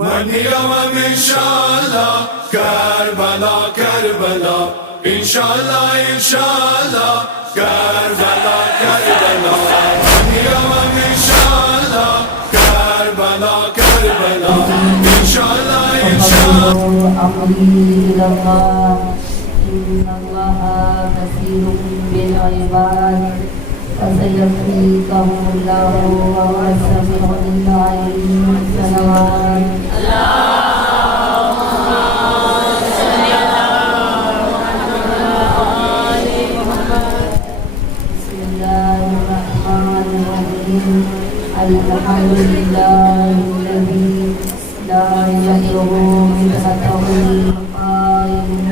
منیرم انشاءاللہ کربلا کربلا انشاءاللہ انشاءاللہ کربلا کربلا منیرم انشاءاللہ کربلا کربلا انشاءاللہ انشاءاللہ امری اللہ ان اللہ بصیر بالعباد فسيكفيكهم الله وهو السميع العليم صلوات بسم الله الرحمن الرحيم الحمد لله الذي لا يضره مثله القائمون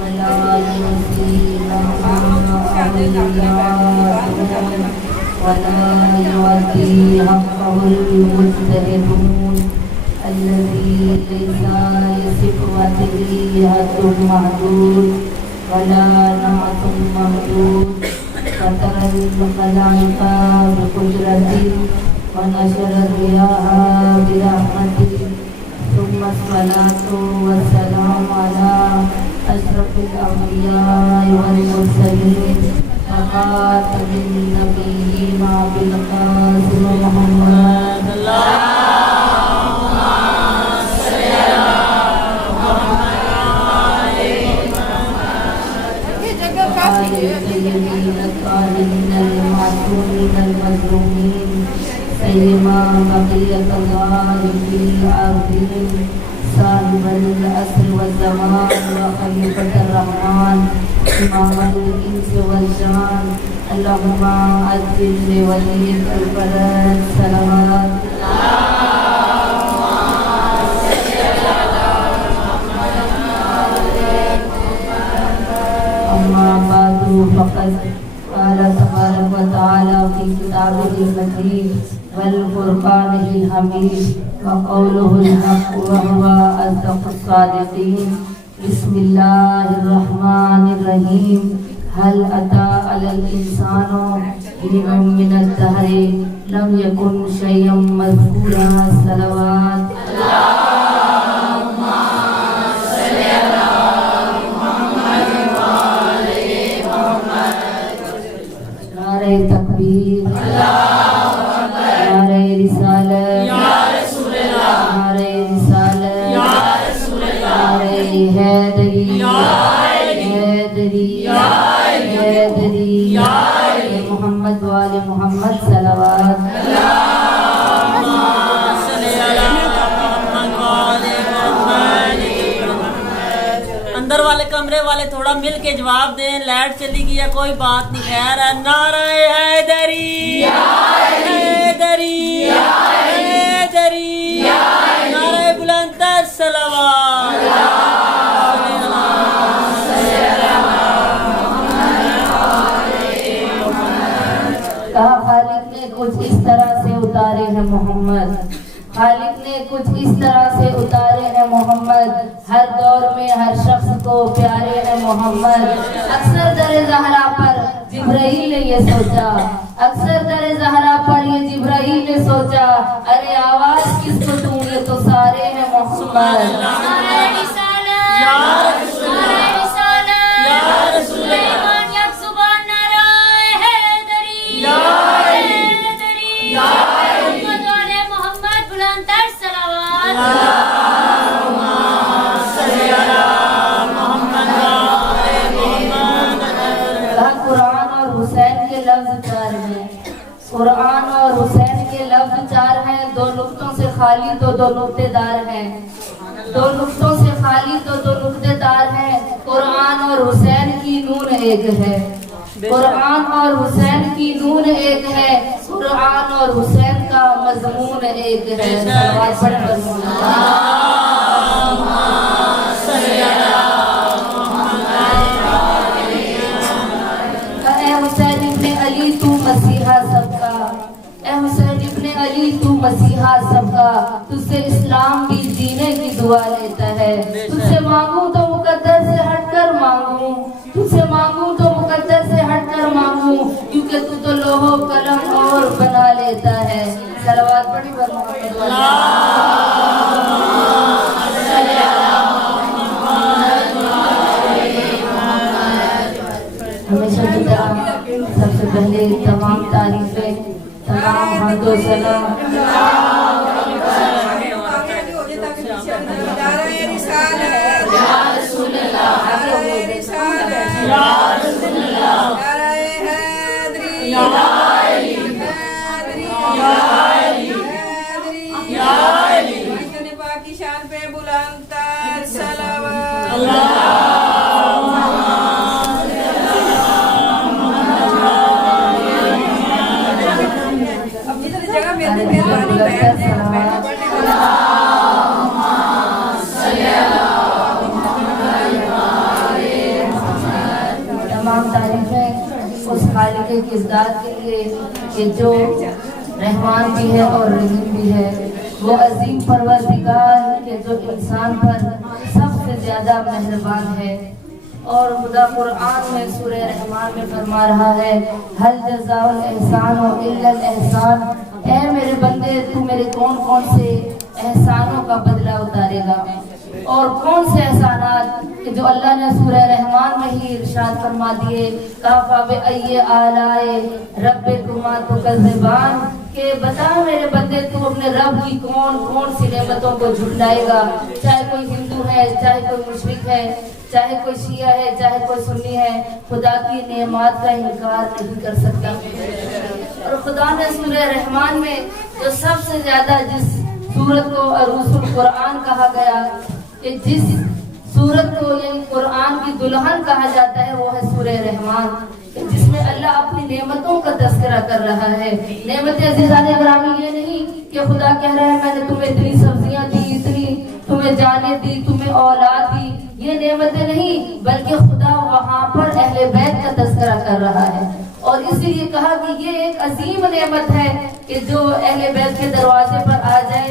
ولا يزيد ولا يؤدي حقه المجتهدون الذي ليس لصفته حد محدود ولا نعت ممدود فترى الملائكة بقدرته ونشر الرياح برحمته ثم الصلاة والسلام على أشرف الأنبياء والمرسلين وخاتم النبيين بالقاسم محمد اللهم صل على محمد وآل الطيبين الطاهرين المعصومين المظلومين سيما بقية الله في الأرض صاحب العصر والزمان وخليفة الرحمن إمام الإنس والجان اللهم عجل لوليك الفرج صلوات أما بعد فقد قال تبارك وتعالى في كتابه المجيد والفرقانه الحميد وقوله الحق وهو أصدق الصادقين بسم الله الرحمن الرحيم هل أتى على الإنسان حين من الدهر لم يكن شيئا مذكورا صلوات اللهم صل على محمد وآل محمد نعرہ تکبیر نعرہ رسالت نعرہ رسالت نعرہ حیدری حیدری حیدری محمد وآل محمد صلوات اندر والے کمرے والے تھوڑا مل کے جواب دیں. لائٹ چلی گئی ہے کوئی بات نہیں, خیر ہے. نعرہ حیدری حیدری حیدری نعرہ بلند تر صلوات. کہا خالق نے کچھ اس طرح سے اتارے ہیں محمد, خالق نے کچھ اس طرح سے اتارے ہیں محمد, ہر دور میں ہر شخص کو پیارے ہیں محمد. اکثر در زہرا پر جبرائیل نے یہ سوچا, اکثر در زہرا پر یہ جبرائیل نے سوچا, ارے آواز کس کو دوں, یہ تو سارے ہیں محمد. نعرہ رسالت یا رسول اللہ یا رسول اللہ قرآن اور حسین کے لفظ چار ہیں, دو نقطوں سے خالی تو دو نقطے دار ہیں, دو نقطوں سے خالی تو دو نقطے دار ہیں. قرآن اور حسین کی نون ایک ہے, قرآن اور حسین کی نون ایک ہے, قرآن اور حسین کا مضمون ایک ہے. صلوات پڑھ کر اے حسین ابن علی تو مسیحا سب کا, اے حسین ابن علی تو مسیحا سب کا, تجھ سے اسلام بھی جینے کی دعا لیتا ہے. تجھ سے مانگوں تو مقدر سے ہٹ کر مانگوں, تجھ سے مانگوں تو مقدر سے ہٹ کر مانگوں, کیونکہ تو تو لوح و قلم اور بنا لیتا ہے. صلوات پڑھی. सलाम। की शान पे बुलंद तर सलावत। अब जितनी जगह मेहरबानी बैठ जाए, तमाम तारीफें उस खालिक के किरदार के लिए कि जो रहमान भी है और रहीम भी है, वो अजीम परवरदिगार के जो इंसान पर सबसे ज्यादा मेहरबान है। और खुदा कुरान में सूरह रहमान में फरमा रहा है, हल जज़ाउल एहसान व इल्लल एहसान, ऐ मेरे बंदे तू मेरे कौन कौन से एहसानों का बदला उतारेगा। और कौन से एहसानात कि जो अल्लाह ने सूरह रहमान में ही इरशाद फरमा दिए, काफा बे अय्ये आलाए रब्बिकुमा तुकज़्ज़िबान, कि बता मेरे बंदे तू अपने रब की कौन कौन सी नेमतों को झुटलाएगा। चाहे कोई हिंदू है, चाहे कोई मुशरिक है, चाहे कोई शिया है, चाहे कोई सुन्नी है, खुदा की नेमत का इनकार नहीं कर सकता। और खुदा ने सूरह रहमान में जो सबसे ज्यादा जिस सूरत को अरूसुल कुरान कहा गया, कि जिस सूरत को यानी कुरान की दुल्हन कहा जाता है, वो है सूरह रहमान, जिसमें अल्लाह अपनी नेमतों का तज़किरा कर रहा है। नेमत अज़ीज़ान ग्रामी ये नहीं कि खुदा कह रहा है मैंने तुम्हें इतनी सब्जियां दी, इतनी तुम्हें जाने दी, तुम्हें औलाद दी, ये नेमतें नहीं, बल्कि खुदा वहाँ पर अहले बैत का तज़किरा कर रहा है। और इसलिए कहा कि ये एक अजीम नेमत है कि जो अहले बैत के दरवाजे पर आ जाए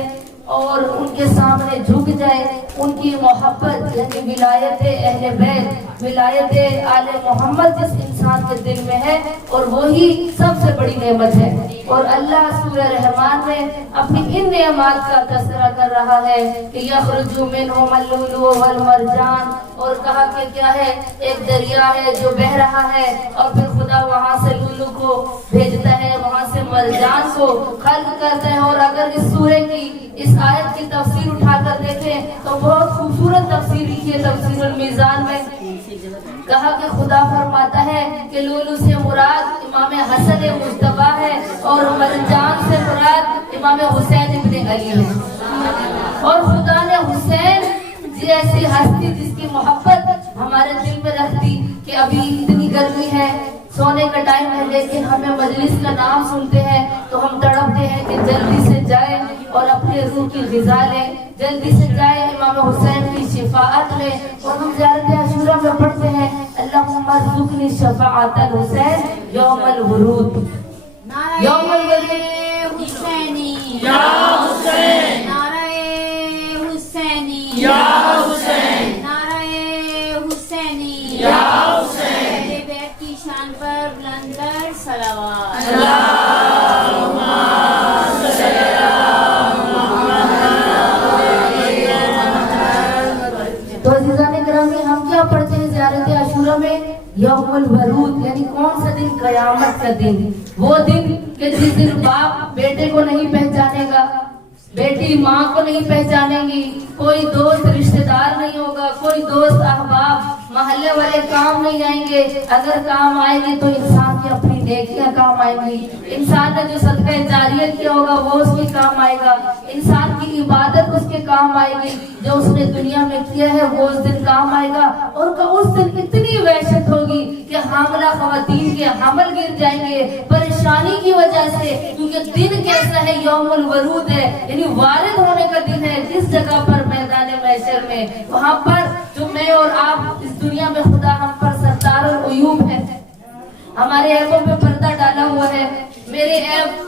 और उनके सामने झुक जाए, उनकी मोहब्बत यानी विलायत अहले बैत, विलायत आले मोहम्मद जिस इंसान के दिल में है, और वही सबसे बड़ी नेमत है। और अल्लाह सूरह रहमान में अपनी इन नेमत का तज़किरा कर रहा है कि यख़रुजु मिनहुमुल लुलु वल मरजान, और कहा कि क्या है, एक दरिया है जो बह रहा है, और फिर खुदा वहाँ से लुलु को भेजता है, वहाँ से मरजान को खल्क़ करता है। और अगर इस सूरह की इस आयत की तफसीर उठाकर देखें तो बहुत खूबसूरत तफसीर लिखी है तफसीरुल मीज़ान में। कहा कि खुदा फरमाता है कि लुलु से मुराद इमाम हसन मुज्तबा है, और मरजान से मुराद इमाम हुसैन इब्न अली है। और खुदा ने हुसैन जैसी हस्ती जिसकी मोहब्बत हमारे दिल में रख दी कि अभी इतनी गर्मी है, सोने का टाइम है, लेकिन हमें मजलिस का नाम सुनते हैं तो हम तड़पते हैं कि जल्दी से जाए और अपने रूह की ग़िज़ा लें, जल्दी से जाए इमाम हुसैन की शिफाअत लें। और हम ज़ियारत आशूरा में पढ़ते हैं, अल्लाहुम्मा ज़ुक़नी शफ़ाअतल हुसैन यौमल वुरूद, यौमल वुरूद हुसैनी या हुसैन, नाराए हुसैनी या हुसैन, नाराए हुसैनी या हुसैन, अहले बैत की शान पर बुलंदर सलावत। तो अज़ीज़ान ग्रामी, हम क्या पढ़ते हैं ज़ियारत आशूरा में? यौमुल वरूद, यानी कौन सा दिन? कयामत का दिन। वो दिन कि जिस दिन बाप बेटे को नहीं पहचानेगा, बेटी माँ को नहीं पहचानेगी, कोई दोस्त रिश्तेदार नहीं होगा, कोई दोस्त अहबाब महल्ले वाले काम नहीं आएंगे। अगर काम आएंगे तो इंसान की अपनी नेकियां काम आएंगी, इंसान ने जो सदका जारियत किया होगा वो उसके काम आएगा, इंसान की इबादत उसके काम आएगी, जो उसने दुनिया में किया है वो उस दिन काम आएगा। और उस दिन इतनी वहशत होगी कि हामला ख़वातीन के हमल गिर जाएंगे परेशानी की वजह से, क्योंकि दिन कैसा है? यौमुल वरूद है, यानी वारिद होने का दिन है। जिस जगह पर मैदान महशर में, वहाँ पर जो मैं और आप, इस दुनिया में खुदा हम पर सत्तारुल उयूब है, हमारे ऐबों पे पर्दा डाला हुआ है। मेरे ऐब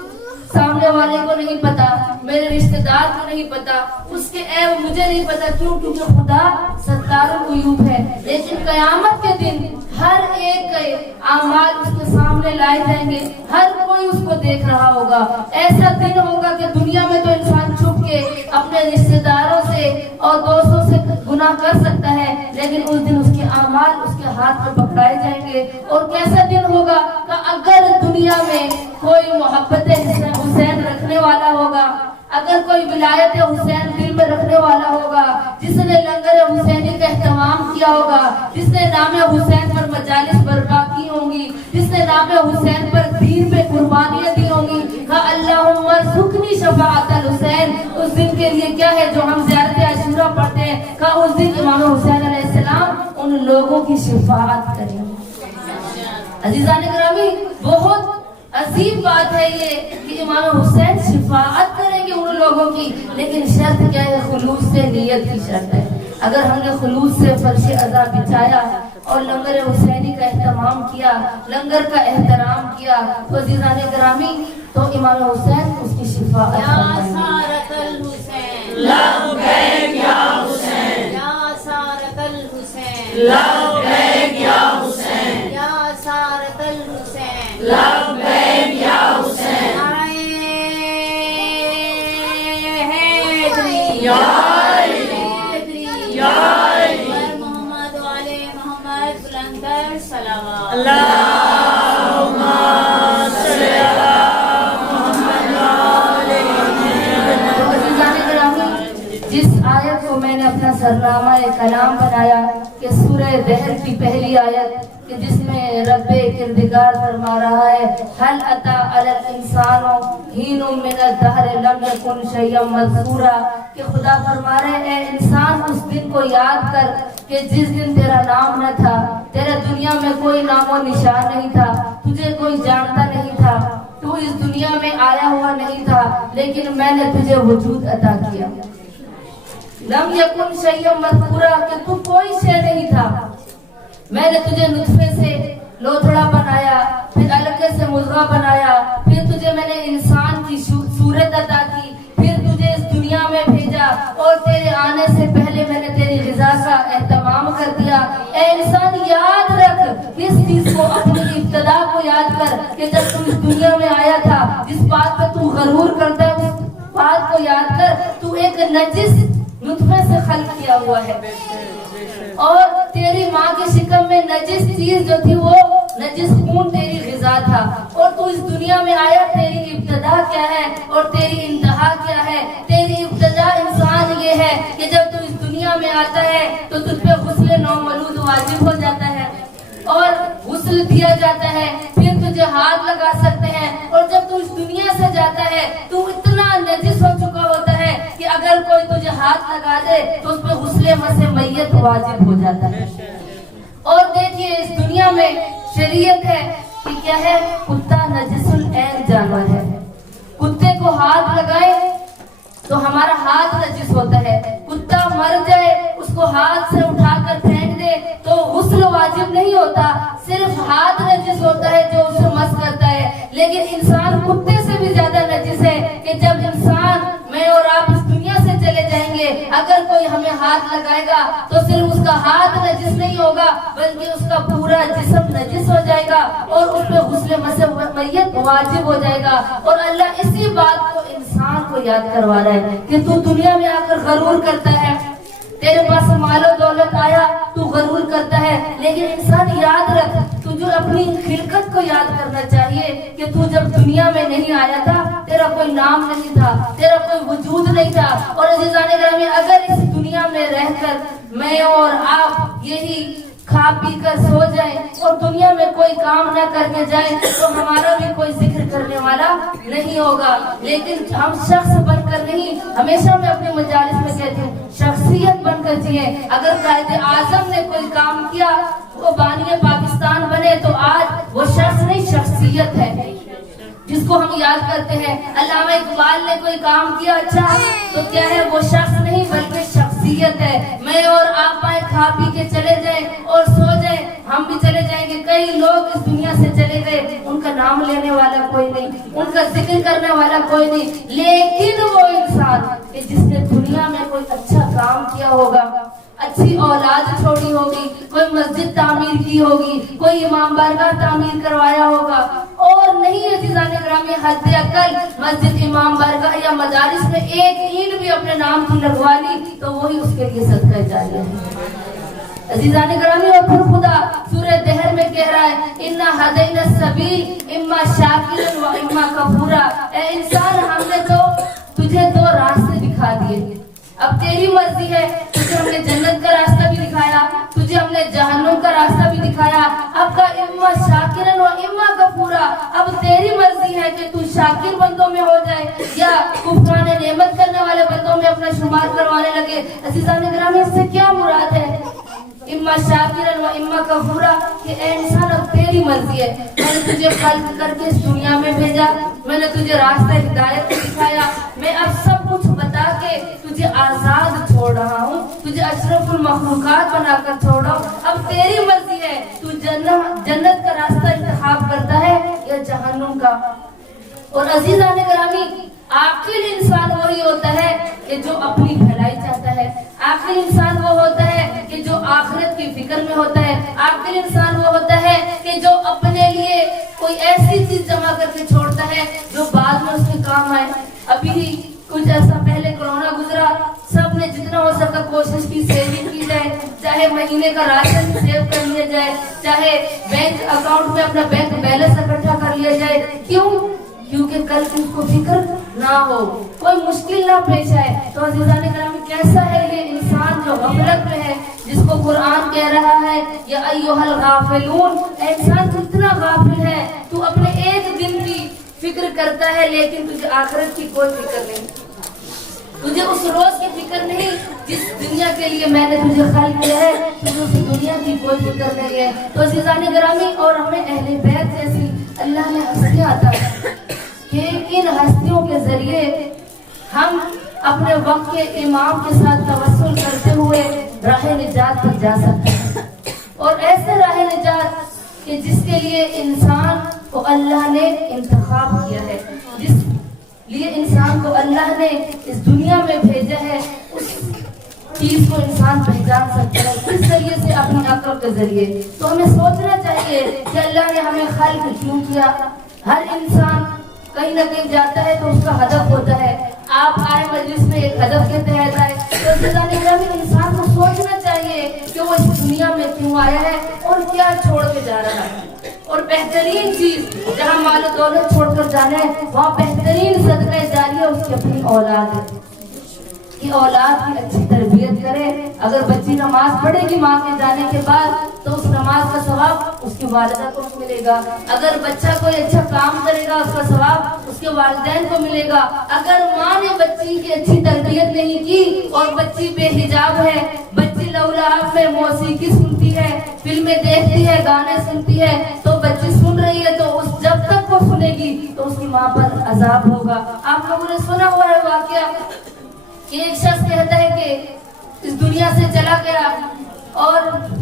सामने वाले को नहीं पता, मेरे रिश्तेदार को नहीं पता, उसके ऐब मुझे नहीं पता। क्यों? क्योंकि खुदा सत्तारुल उयूब है। लेकिन कयामत के दिन हर एक के आमाल उसके सामने लाए जाएंगे, हर कोई उसको देख रहा होगा। ऐसा दिन होगा कि दुनिया में तो इंसान छुप के अपने रिश्तेदारों से और दोस्तों से गुनाह कर सकता है, लेकिन उस दिन उसके आमाल उसके हाथ में पकड़ाए जाएंगे। और कैसा दिन होगा कि अगर दुनिया में कोई मोहब्बत हुसैन रखने رکھنے والا ہوگا, اگر کوئی ولایت حسین دل میں رکھنے والا ہوگا, جس نے لنگر حسینی کا اہتمام کیا ہوگا, جس نے نام حسین پر مجالس برپا کی ہوں گی, جس نے نام حسین پر دین پہ قربانیاں دی ہوں گی, کہا اللہم ارزقنی شفاعت الحسین. اس دن کے لیے کیا ہے جو ہم زیارت عاشورہ پڑھتے ہیں, کہا اس دن امام حسین علیہ السلام ان لوگوں کی شفاعت کریں. عزیزان گرامی, بہت عظیم بات ہے یہ کہ امام حسین شفاعت کریں گے ان لوگوں کی, لیکن شرط کیا ہے؟ خلوص سے نیت کی شرط ہے. اگر ہم نے خلوص سے فرش ادا بچایا اور لنگر حسینی کا اہتمام کیا, لنگر کا احترام کیا, تو عزیزان گرامی تو امام حسین اس کی شفاعت فرمائیں گے. سارت الحسین لبیک یا حسین, یا سارت الحسین لبیک یا حسین, یا سارت الحسین لبیک یا حسین. نعرہ حیدری یا حیدری یا محمد و آل محمد بلند کر صلوات. اللہم صلی علی تو عزیزان گرامی, جس آیت کو میں نے اپنا سرنامہ کلام بنایا کہ سورہ دہر کی پہلی آیت, کہ جس میں رب کردگار فرما رہا ہے حل اتا علی الانسان حین من الدہر لم یکن شیئا مذکورا, کہ خدا فرما رہے ہیں اے انسان اس دن کو یاد کر کہ جس دن تیرا نام نہ تھا, تیرے دنیا میں کوئی نام و نشان نہیں تھا, تجھے کوئی جانتا نہیں تھا, تو اس دنیا میں آیا ہوا نہیں تھا, لیکن میں نے تجھے وجود عطا کیا. لم یکن شیئا مذکورا, کہ تو کوئی شے نہیں تھا, میں نے تجھے نطفے سے لوتھڑا بنایا, پھر علقے سے مضغہ بنایا, پھر تجھے میں نے انسان کی صورت عطا کی, پھر تجھے اس دنیا میں بھیجا, اور تیرے آنے سے پہلے میں نے تیری غذا کا اہتمام کر دیا. اے انسان یاد رکھ کس چیز کو, اپنی ابتدا کو یاد کر کہ جب تم اس دنیا میں آیا تھا, جس بات پہ تو غرور کرتا ہے اس بات کو یاد کر, تو ایک نجس نطفے سے خلق کیا ہوا ہے, اور تیری ماں کی شکم میں نجس چیز جو تھی وہ نجس خون تیری غذا تھا, اور تو اس دنیا میں آیا, تیری ابتدا کیا ہے اور تیری انتہا کیا ہے؟ تیری ابتدا انسان یہ ہے کہ جب تو اس دنیا میں آتا ہے تو تجھ پہ غسل نومولود واجب ہو جاتا ہے, اور غسل دیا جاتا ہے, پھر تجھے ہاتھ لگا سکتے ہیں, اور جب تو اس دنیا سے جاتا ہے تو اتنا نجس ہو چکا ہوتا ہے کہ اگر کوئی تجھے ہاتھ لگا دے تو اس پہ غسل مس میت واجب ہو جاتا ہے. اور دیکھیے اس دنیا میں شریعت ہے کہ کیا ہے, کتا نجس العین جانور ہے, کتے کو ہاتھ لگائے تو ہمارا ہاتھ نجس ہوتا ہے, کتا مر جائے اس کو ہاتھ سے اٹھا کر پھینک دے تو غسل واجب نہیں ہوتا, صرف ہاتھ نجس ہوتا ہے جو اسے مس کرتا ہے. لیکن انسان کتے سے بھی زیادہ نجس ہے کہ جب انسان, میں اور آپ اس دنیا سے چلے جائیں گے, اگر کوئی ہمیں ہاتھ لگائے گا تو صرف اس کا ہاتھ نجس نہیں ہوگا بلکہ اس کا پورا جسم نجس ہو جائے گا, اور اس پہ غسل مس میت واجب ہو جائے گا. اور اللہ اسی بات کو انسان کو یاد کروا رہا ہے کہ تو دنیا میں آ کر غرور کرتا ہے, تیرے پاس مال و دولت آیا تو غرور کرتا ہے, لیکن انسان یاد رکھ, تجھے اپنی خلقت کو یاد کرنا چاہیے کہ تو جب دنیا میں نہیں آیا تھا تیرا کوئی نام نہیں تھا, تیرا کوئی وجود نہیں تھا. اور عزیزان گرامی, اگر اس دنیا میں رہ کر میں اور آپ یہی کھا پی کر سو جائیں اور دنیا میں کوئی کام نہ کر کے جائیں تو ہمارا بھی کوئی ذکر کرنے والا نہیں ہوگا. لیکن ہم شخص بن کر نہیں, ہمیشہ میں اپنے مجالس میں کہتی ہوں شخصیت بن کر جیے. اگر قائد اعظم نے کوئی کام کیا, وہ بانی پاکستان بنے, تو آج وہ شخص نہیں شخصیت ہے جس کو ہم یاد کرتے ہیں. علامہ اقبال نے کوئی کام کیا اچھا, تو کیا ہے وہ شخص نہیں بلکہ شخصیت ہے. میں اور آپ آئے کھا پی کے چلے جائیں اور سو جائیں, ہم بھی چلے جائیں گے. کئی لوگ اس دنیا سے چلے گئے, ان کا نام لینے والا کوئی نہیں, ان کا ذکر کرنے والا کوئی نہیں, لیکن وہ انسان کہ جس نے دنیا میں کوئی اچھا کام کیا ہوگا, اچھی اولاد چھوڑی ہوگی, کوئی مسجد تعمیر کی ہوگی, کوئی امام بارگاہ تعمیر کروایا ہوگا, اور نہیں عزیزان گرامی حد اقل مسجد امام بارگاہ یا مدارس میں ایک اینٹ بھی اپنے نام کی لگوا لی تو وہی اس کے لیے صدقہ جاریہ ہے. अजीजान ग्रामी, और फिर खुदा सूरह दहर में कह रहा है, इन्ना हदैना सबील इम्मा शाकिरन व इम्मा कफूरा। ए इंसान, हमने तो तुझे दो रास्ते दिखा दिए, अब तेरी मर्जी है। तुझे हमने जन्नत का रास्ता भी दिखाया, तुझे हमने जहन्नुम का रास्ता भी दिखाया। अब का इम्मा शाकिरन व इम्मा कफूरा, अब तेरी मर्जी है कि तू शाकिर बंदों में हो जाए या कुफरान नेमत करने वाले बंदों में अपना शुमार करवाने लगे। अज़ीज़ान ग्रामी, इससे क्या मुराद है? इम्मा शाकिरन व इम्मा कफूरा, कि ए इंसान, अब तेरी मर्जी है। मैंने तुझे खल्क करके इस दुनिया में भेजा, मैंने तुझे रास्ता हिदायत दिखाया, मैं अब सब कुछ बता के तुझे आजाद छोड़ रहा हूँ, तुझे अशरफुल मखलूकात बनाकर छोड़ रहा हूँ। अब तेरी मर्जी है, तू जन्नत का रास्ता इंतखाब करता है या जहन्नुम का। और अजीजान ग्रामी, आखिर इंसान वही होता है कि जो अपनी भलाई चाहता है, आखिर इंसान वो होता है कि जो आखिरत की फिक्र में होता है, आखिर इंसान वो होता है कि जो अपने लिए कोई ऐसी चीज जमा करके छोड़ता है जो बाद में उसके काम आए। अभी कुछ ऐसा पहले कोरोना गुजरा, सब ने जितना हो सका कोशिश की, सेविंग की जाए, चाहे महीने का राशन सेव कर लिया जाए, चाहे बैंक अकाउंट में अपना बैंक बैलेंस इकट्ठा कर लिया जाए। क्यों? क्योंकि कल उसको फिक्र ना हो, कोई मुश्किल ना पेश आए। तो अज़ीज़ान ग्रामी, कैसा है ये इंसान जो गफलत में है, जिसको कुरान कह रहा है, या अय्युहल गाफिलून, इंसान तू इतना गाफिल है, तू अपने एक दिन की फिक्र करता है लेकिन तुझे आखिरत की कोई फिक्र नहीं, तुझे उस रोज की फिक्र नहीं जिस दुनिया के लिए मैंने तुझे खल्क किया है, तुझे उस दुनिया की कोई फिक्र नहीं है। तो अज़ीज़ान ग्रामी, और हमें अहले बैत जैसी अल्लाह ने हस्तियां अता कि इन हस्तियों के जरिए हम अपने वक्त के इमाम के साथ तवस्सुल करते हुए राह निजात पर जा सकते हैं। और ऐसे राह निजात कि जिसके लिए इंसान को अल्लाह ने इंतखाब किया है, जिस लिए इंसान को अल्लाह ने इस दुनिया में भेजा है, उस चीज को इंसान पहचान सकता है किस जरिए से, अपनी अक्ल के जरिए। तो हमें सोचना चाहिए कि अल्लाह ने हमें खल्क क्यों किया। हर इंसान कहीं ना कहीं जाता है तो उसका हदफ होता है। आप आए मजलिस में एक हदफ के तहत आए, तो इंसान को सोचना चाहिए कि वो इस दुनिया में क्यों आया है और क्या छोड़ के जा रहा है। और बेहतरीन चीज जहाँ माल दौलत छोड़कर जाना है, वहाँ बेहतरीन सदका जारिया उसकी अपनी औलाद है कि औलाद की अच्छी तरबियत करे। अगर बच्ची नमाज पढ़ेगी माँ के जाने के बाद, तो उस नमाज का सवाब उसकी वालिदा को मिलेगा। अगर बच्चा कोई अच्छा काम करेगा, उसका सवाब उसके वालिदैन को मिलेगा। अगर माँ ने बच्ची की अच्छी तरबियत नहीं की और बच्ची बेहिजाब है, बच्ची लौलाब में मौसीकी सुनती है, फिल्में देखती है, गाने सुनती है, तो बच्ची सुन रही है, तो उस जब तक वो सुनेगी तो उसकी माँ पर अजाब होगा। आप लोगों ने सुना हुआ है वाकया कि एक शख्स कहता है कि इस दुनिया से चला गया और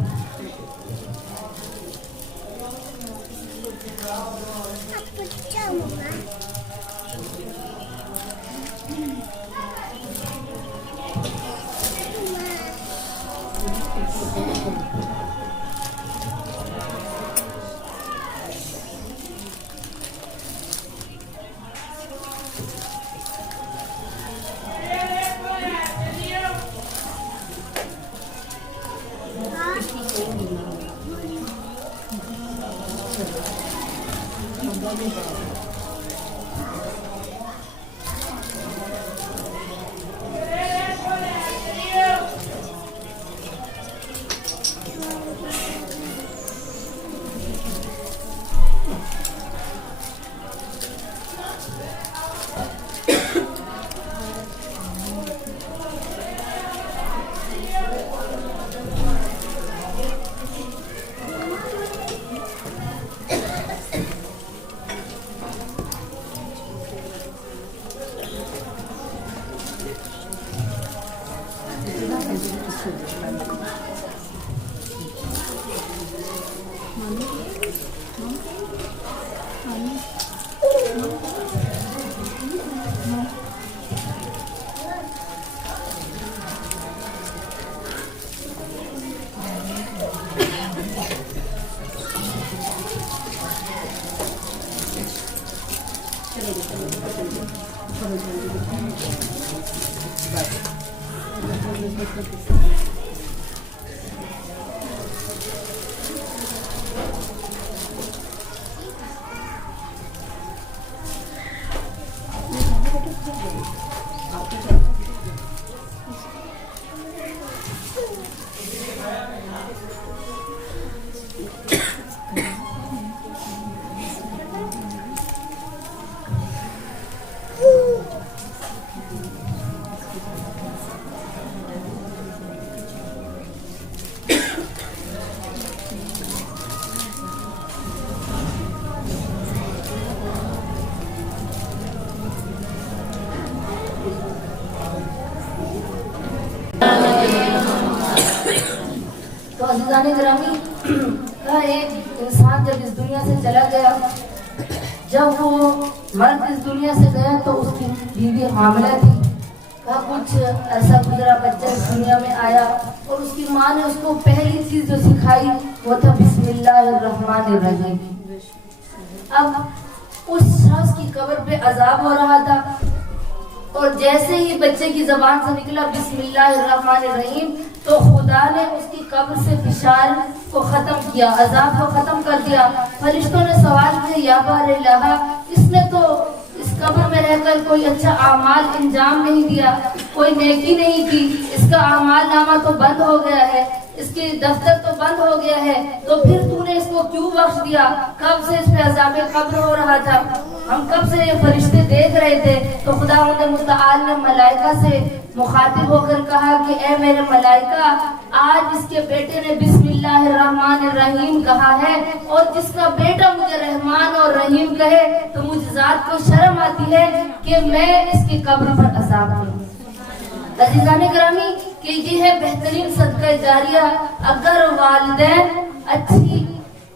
अज़ीज़ान ग्रामी, कहा एक इंसान जब इस दुनिया से चला गया, जब वो मर्द इस दुनिया से गया तो उसकी बीवी हामिला थी। कहा कुछ ऐसा गुजरा, बच्चा इस दुनिया में आया और उसकी माँ ने उसको पहली चीज जो सिखाई वो था बिस्मिल्लाहिर्रहमानिर्रहीम। अब उस शख्स की कब्र पे अजाब हो रहा था और जैसे ही बच्चे की जबान से निकला बिस्मिल्लाहिर्रहमानिर्रहीम तो खुदा ने उसकी कब्र से फिशार को खत्म किया, अजाब को खत्म कर दिया। फरिश्तों ने सवाल किया, या बारिल्लाह, इसने तो इस कब्र में रहकर कोई अच्छा आमाल इंजाम नहीं दिया, कोई नेकी नहीं की, इसका आमाल नामा तो बंद हो गया है, इसके दफ्तर तो बंद हो गया है, तो फिर तूने इसको क्यों बख्श दिया? कब से इस पे अज़ाब कब्र हो रहा था, हम कब से ये फरिश्ते देख रहे थे? तो खुदावंद मुतआल ने मलाइका से मुखातिब होकर कहा कि ए मेरे मलाइका, आज इसके बेटे ने बिस्मिल्लाहिर्रहमानिर्रहीम कहा है और जिसका बेटा मुझे रहमान और रहीम कहे तो मुझे ज़ात को शर्म आती है कि मैं इसकी कब्र पर अज़ाब करूं। अज़ीज़ान ग्रामी, कि ये है बेहतरीन सदका जारिया। अगर वालिदैन अच्छी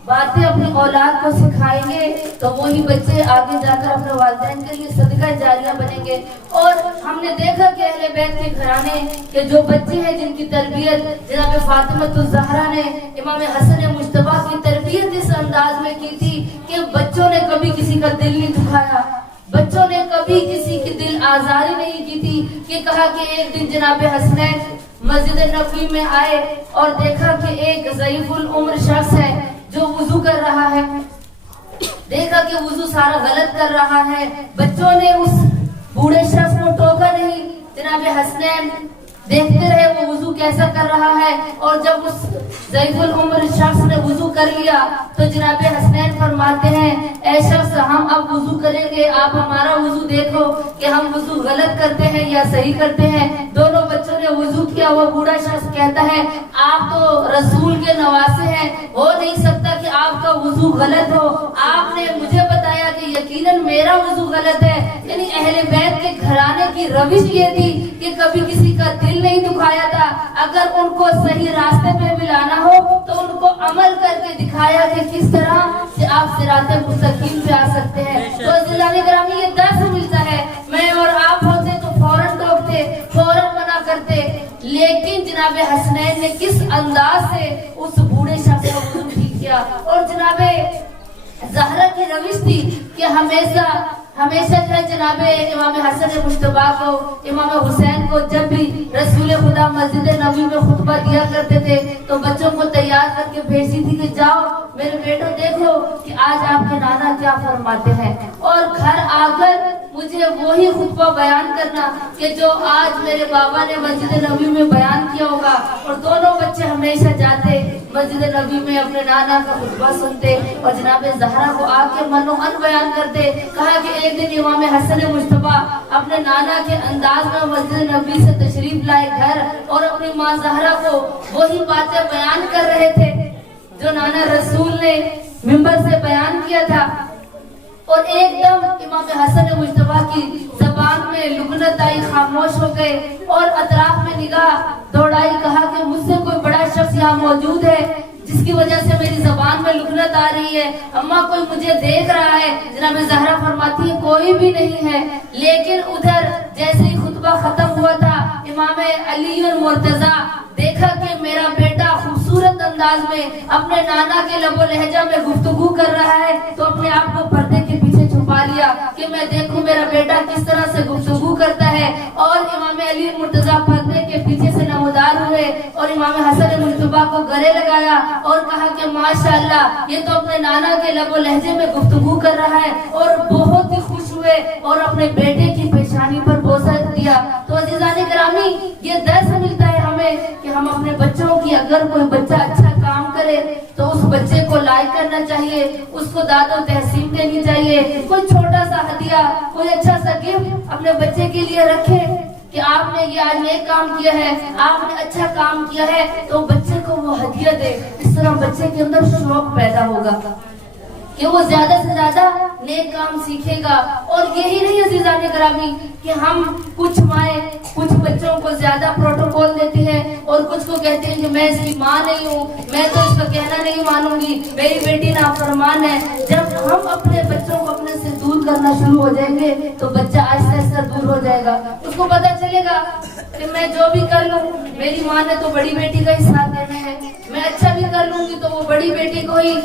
बातें अपनी औलाद को सिखाएंगे तो वही बच्चे आगे जाकर अपने वालिदैन के लिए सदका जारिया बनेंगे। और हमने देखा कि अहले बैत के घराने के जो बच्चे हैं जिनकी तरबियत जनाब फातिमा ज़हरा ने इमाम हसन मुश्तबा की तरबियत इस अंदाज में की थी कि बच्चों ने कभी किसी का दिल नहीं दुखाया, बच्चों ने कभी किसी की दिल आजारी नहीं की थी। कि कहा कि एक दिन जनाब हसनैन मस्जिद नबवी में आए और देखा कि एक ज़ईफुल उम्र शख्स है जो वुजू कर रहा है, देखा कि वुजू सारा गलत कर रहा है। बच्चों ने उस बूढ़े शख्स को टोका नहीं, जनाब हसनैन देखते रहे वो वुजू कैसा कर रहा है। और जब उस ज़ईफुल उम्र शख्स ने वुजू कर लिया तो जनाब हसनैन फरमाते हैं, ऐ शख्स, हम अब वुजू करेंगे, आप हमारा वुजू देखो कि हम वुजू गलत करते हैं या सही करते हैं। दोनों बच्चों ने वुजू किया। वो बूढ़ा शख्स कहता है, आप तो रसूल के नवासे हैं, हो नहीं सकता कि आपका वुजू गलत हो, आपने मुझे बताया कि यकीनन मेरा वुजू गलत है। यानी अहले बैत के घराने की रविश ये थी कि कभी किसी का दिल नहीं दुखाया था। अगर उनको सही रास्ते पे मिलाना हो तो उनको अमल करके दिखाया कि किस तरह से आप सिराते मुस्तकीम पे आ सकते हैं। तो अज़ीज़ान ग्रामी, ये दर्स मिलता है। मैं और आप होते तो फौरन टोकते, फौरन मना करते, लेकिन जनाब हसनैन ने किस अंदाज से उस बूढ़े शख्स को वुज़ू ठीक किया। और जनाब ज़हरा की रविश थी कि हमेशा जो है जनाब इमाम हसन मुश्तबा को, इमाम हुसैन को जब भी रसूल खुदा मस्जिद नबी में खुतबा दिया करते थे तो बच्चों को तैयार करके भेजती थी कि जाओ मेरे बेटो देख लो कि आज आपके नाना क्या फरमाते हैं, और घर आकर मुझे वही खुतबा बयान करना कि जो आज मेरे बाबा ने मस्जिद नबी में बयान किया होगा। और दोनों बच्चे हमेशा जाते मस्जिद नबी में अपने नाना का खुतबा सुनते और जनाब ज़हरा को आके मनोहन बयान करते। कहा कि एक दिन इमाम हसन मुश्तबा अपने नाना के अंदाज में मस्जिद नबी से तशरीफ लाए घर और अपनी माँ ज़हरा को वही बातें बयान कर रहे थे जो नाना रसूल ने मिंबर से बयान किया था। और एकदम इमाम हसन मुश्तबा की जबान में लुकनत आई, खामोश हो गए और अतराफ में निगाह दौड़ाई। कहा कि मुझसे कोई बड़ा शख्स यहाँ मौजूद है जिसकी वजह से मेरी जबान में लुकनत आ रही है। अम्मा कोई मुझे देख रहा है? जनाब ज़हरा फरमाती है कोई भी नहीं है। लेकिन उधर जैसे ही खुतबा खत्म हुआ था इमाम अली और मुर्तजा देखा कि मेरा बेटा खूबसूरत अंदाज में अपने नाना के लबो लहजा में गुफ्तगू कर रहा है तो अपने आप को पर्दे के पीछे छुपा लिया कि मैं देखूं मेरा बेटा किस तरह से गुफ्तगू करता है। और इमाम अली मुर्तजा पर्दे के पीछे से नमदार हुए और इमाम हसन मुश्तबा को गले लगाया और कहा कि माशाअल्लाह ये तो अपने नाना के लबो लहजे में गुफ्तगू कर रहा है, और बहुत ही खुश हुए और अपने बेटे की पेशानी पर बोसा दिया। तो अज़ीज़ान ग्रामी, ये दर्स मिलता है हमें कि हम अपने बच्चों की, अगर कोई बच्चा अच्छा काम करे तो उस बच्चे को लाइक करना चाहिए, उसको दाद और तहसीन देनी चाहिए। कोई छोटा सा हदिया, कोई अच्छा सा गिफ्ट अपने बच्चे के लिए रखे कि आपने ये आज नेक काम किया है, आपने अच्छा काम किया है, तो बच्चे को वो हदिया दे। इस तरह बच्चे के अंदर शौक पैदा होगा कि वो ज्यादा से ज्यादा नेक काम सीखेगा। और यही नहीं अज़ीज़ान ग्रामी कि हम कुछ माएँ कुछ बच्चों को ज्यादा प्रोटोकॉल देती हैं और और कुछ को कहते हैं कि मैं इसकी माँ नहीं हूँ, मैं तो इसका कहना नहीं मानूंगी, मेरी बेटी नाफरमान है। जब हम अपने बच्चों को अपने से दूर करना शुरू हो जाएंगे तो बच्चा आहिस्ता आहिस्ता दूर हो जाएगा। उसको पता चलेगा कि मैं जो भी कर लूँ, मेरी माँ ने तो बड़ी बेटी का ही साथ देना है, मैं अच्छा भी कर लूंगी तो वो बड़ी बेटी को ही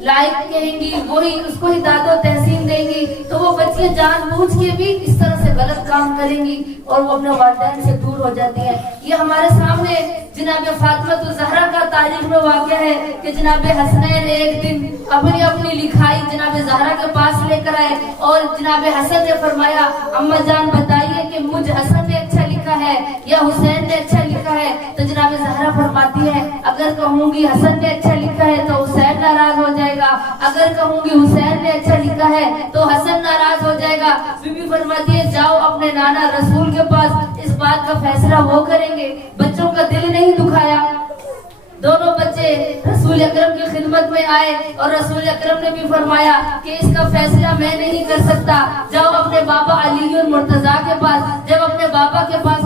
लाइक कहेंगी, वही उसको ही दादो तहसीन देंगी, तो वो बच्चियां जानबूझ के भी इस तरह से गलत काम करेंगी और वो अपने वालिदैन से दूर हो जाती हैं। ये हमारे सामने जनाब फातिमा ज़हरा का तारीख में वाक़या है कि जनाब हसनैन एक दिन अपनी अपनी लिखाई जनाब ज़हरा के पास लेकर आए और जनाब हसन ने फरमाया, अम्मा जान बताइए कि मुझ हसन ने अच्छा लिखा है या हुसैन ने अच्छा लिखा है? तो जनाब ज़हरा फरमाती है, अगर कहूंगी हसन ने अच्छा लिखा है तो हुसैन नाराज हो जाएगा, अगर कहूंगी हुसैन ने अच्छा लिखा है तो हसन नाराज हो जाएगा। बीबी फरमाती है, जाओ अपने नाना रसूल के पास, इस बात का फैसला वो करेंगे। बच्चों का दिल नहीं दुखाया। दोनों बच्चे रसूल अकरम की खिदमत में आए और रसूल अकरम ने भी फरमाया कि इसका फैसला मैं नहीं कर सकता, जाओ अपने बाबा अली और मुर्तजा के पास। जब अपने बाबा के पास